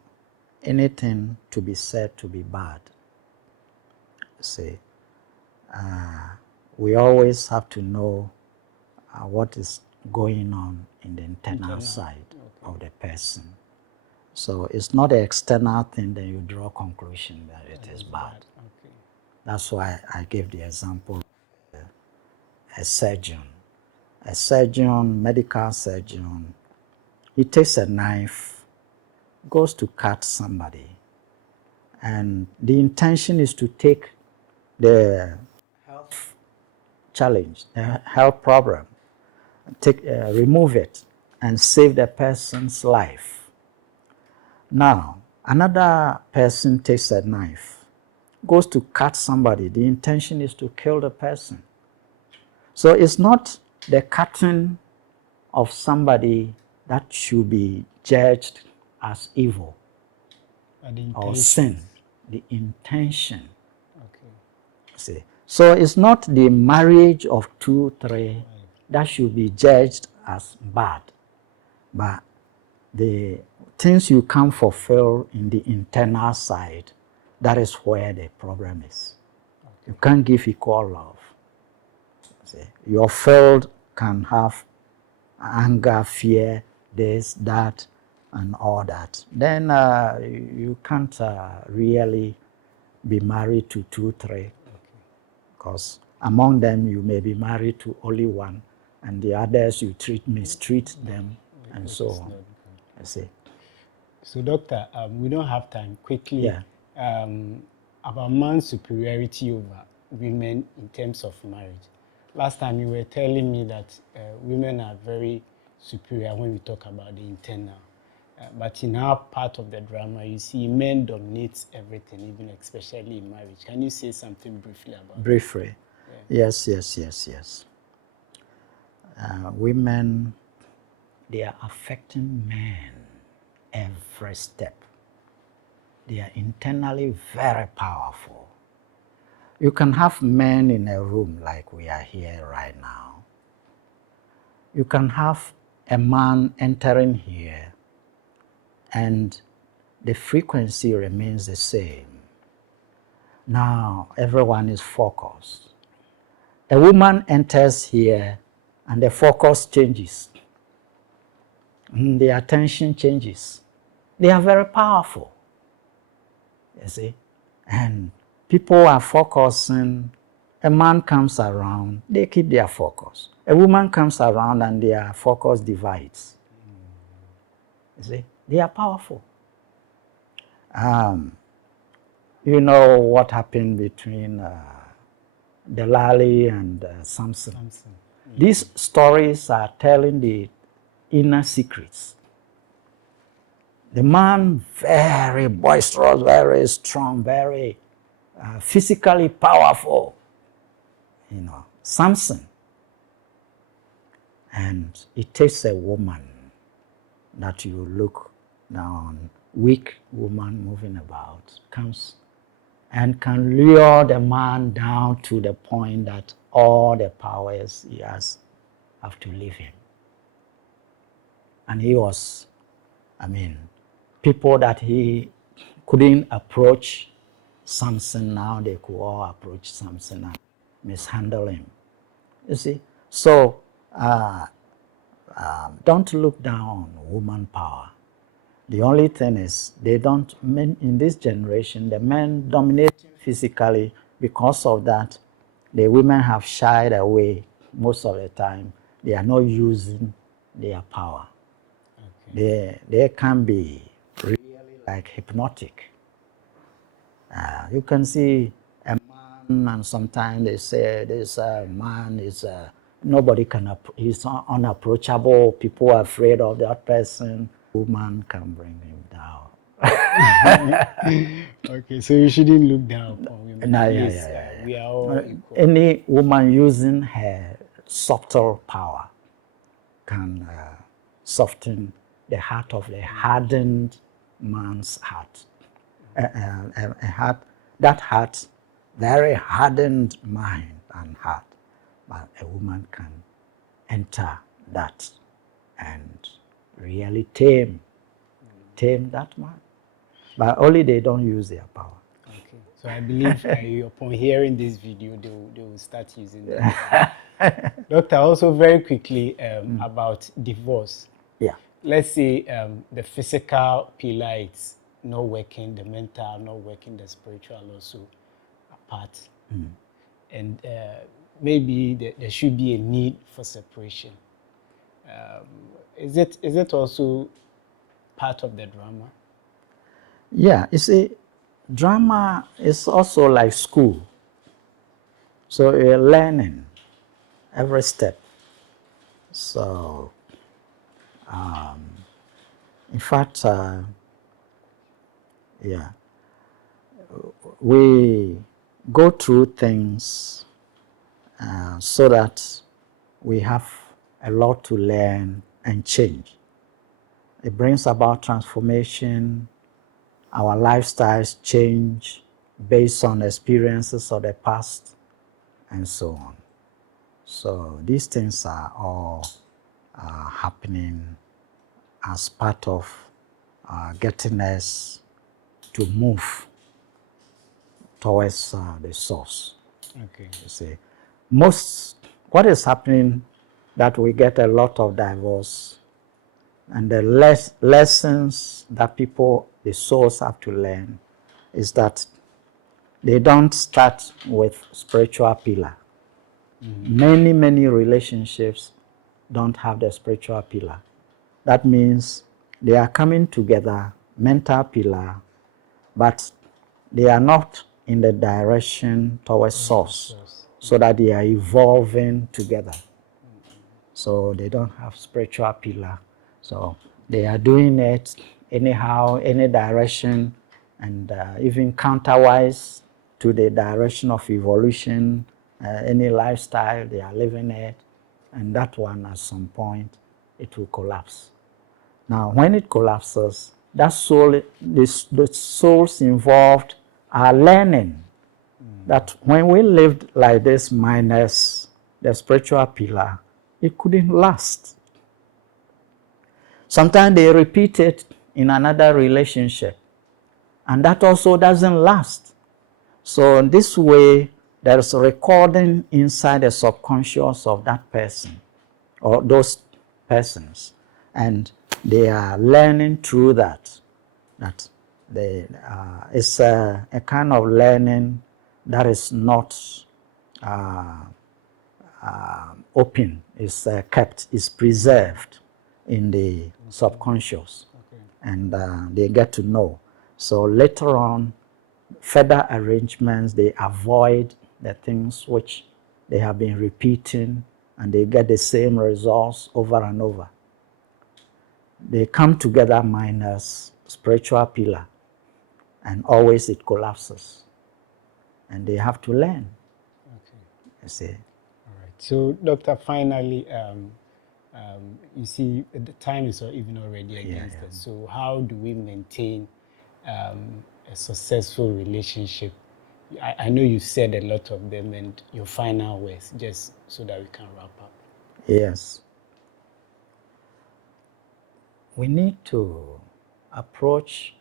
anything to be said to be bad, we always have to know what is going on in the internal side of the person. So it's not an external thing that you draw conclusion that it is bad. That's why I gave the example of a surgeon. A surgeon, medical surgeon, he takes a knife, goes to cut somebody, And the intention is to take the health challenge, the health problem, remove it and save the person's life. Now, another person takes a knife, goes to cut somebody. The intention is to kill the person. So it's not the cutting of somebody that should be judged as evil or sin. The intention. Okay. See. So it's not the marriage of 2, 3 that should be judged as bad, but the things you can't fulfill in the internal side, that is where the problem is. Okay. You can't give equal love. See, your field can have anger, fear, this, that, and all that. Then you can't really be married to 2, 3. Because among them you may be married to only one, and the others you mistreat them, and so on. I see. So, Doctor, we don't have time. Quickly, about man's superiority over women in terms of marriage. Last time you were telling me that women are very superior when we talk about the internal. But in our part of the drama, you see men dominate everything, even especially in marriage. Can you say something briefly about that? Briefly. Yeah. Yes. Women, they are affecting men every step. They are internally very powerful. You can have men in a room like we are here right now. You can have a man entering here and the frequency remains the same. Now everyone is focused. A woman enters here and the focus changes. And the attention changes. They are very powerful. You see? And people are focusing. A man comes around, they keep their focus. A woman comes around and their focus divides. You see? They are powerful. You know what happened between Delali and Samson. These stories are telling the inner secrets. The man, very boisterous, very strong, very physically powerful, you know, Samson. And it takes a woman that you look down, weak woman moving about, comes and can lure the man down to the point that all the powers he has have to leave him. And he was, people that he couldn't approach Samson, now they could all approach Samson and mishandle him. You see? So, don't look down on woman power. The only thing is, men in this generation, the men dominating physically, because of that, the women have shied away most of the time. They are not using their power. Okay. They can be really like hypnotic. You can see a man, and sometimes they say this man is nobody can. He's unapproachable. People are afraid of that person. Woman can bring him down. Okay, so you shouldn't look down upon women. Yeah. We are all equal. Any woman using her subtle power can soften the heart of the hardened man's heart. That heart, very hardened mind and heart, but a woman can enter that and really tame that man. But only they don't use their power. Okay, so I believe upon hearing this video, they will start using that. Doctor, also very quickly about divorce. Yeah. Let's say the physical pillar is not working, the mental not working, the spiritual also apart. And maybe there should be a need for separation. Is it also part of the drama? Yeah, you see, Drama is also like school. So you're learning every step. So, in fact, yeah, we go through things so that we have a lot to learn and change. It brings about transformation. Our lifestyles change based on experiences of the past and so on. So these things are all happening as part of getting us to move towards the source. Okay. You see, what is happening that we get a lot of divorce, and the lessons that the souls have to learn is that they don't start with spiritual pillar. Many relationships don't have the spiritual pillar. That means they are coming together, mental pillar, but they are not in the direction towards source, so that they are evolving together. So they don't have spiritual pillar. So they are doing it anyhow, any direction, and even counterwise to the direction of evolution, any lifestyle, they are living it, and that one at some point, it will collapse. Now, when it collapses, that soul, the souls involved are learning that when we lived like this minus the spiritual pillar, it couldn't last. Sometimes they repeat it in another relationship, and that also doesn't last. So in this way, there's a recording inside the subconscious of that person or those persons, and they are learning through that. It's a kind of learning that is not open, is kept, is preserved in the subconscious, and they get to know. So later on, further arrangements, they avoid the things which they have been repeating, and they get the same results over and over. They come together minus spiritual pillar, and always it collapses. And they have to learn. Okay. You see. All right. So, Doctor, finally, you see, the time is even already against us. So, how do we maintain a successful relationship? I know you said a lot of them, and your final words, just so that we can wrap up. Yes. We need to approach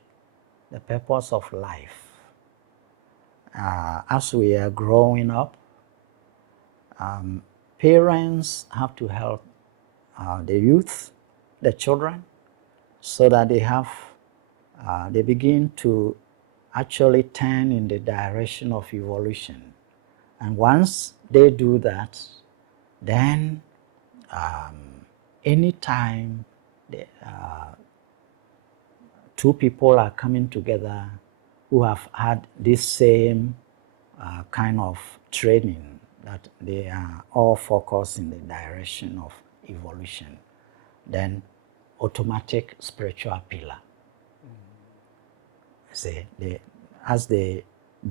the purpose of life. As we are growing up, parents have to help the youth, the children, so that they begin to actually turn in the direction of evolution. And once they do that, then anytime two people are coming together who have had this same kind of training, that they are all focused in the direction of evolution, then automatic spiritual pillar. See, as they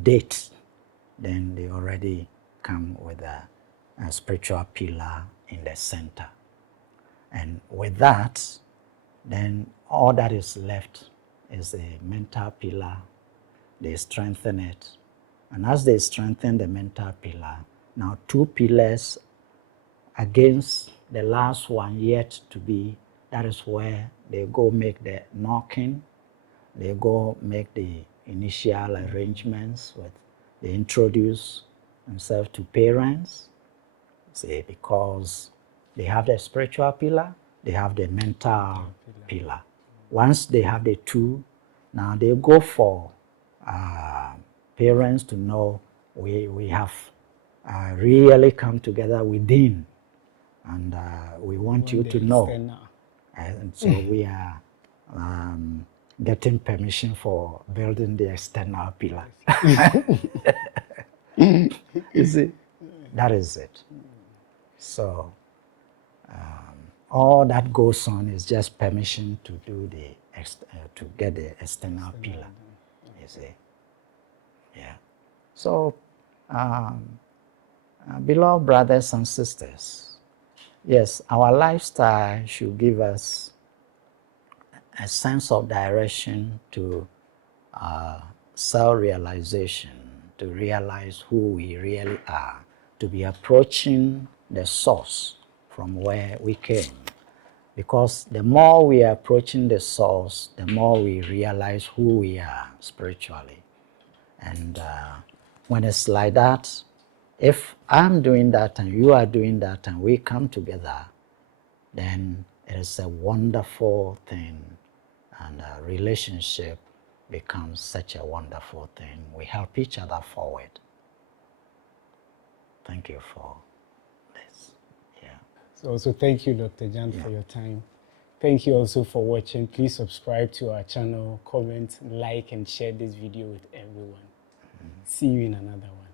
date, then they already come with a spiritual pillar in the center. And with that, then all that is left is a mental pillar. They strengthen it. And as they strengthen the mental pillar, now two pillars against the last one yet to be, that is where they go make the knocking, they go make the initial arrangements they introduce themselves to parents, say, because they have the spiritual pillar, they have the mental pillar. Once they have the two, now they go for parents to know we have really come together within, and we want you to know. And so we are getting permission for building the external pillar. You see, that is it. So all that goes on is just permission to do the to get the external pillar. You see, yeah. So, beloved brothers and sisters, yes, our lifestyle should give us a sense of direction to self-realization, to realize who we really are, to be approaching the source from where we came. Because the more we are approaching the source, the more we realize who we are spiritually. And when it's like that, if I'm doing that and you are doing that and we come together, then it is a wonderful thing, and a relationship becomes such a wonderful thing. We help each other forward. Thank you for this. Yeah. So also thank you, Dr. Jan, for your time. Thank you also for watching. Please subscribe to our channel, comment, like, and share this video with everyone. See you in another one.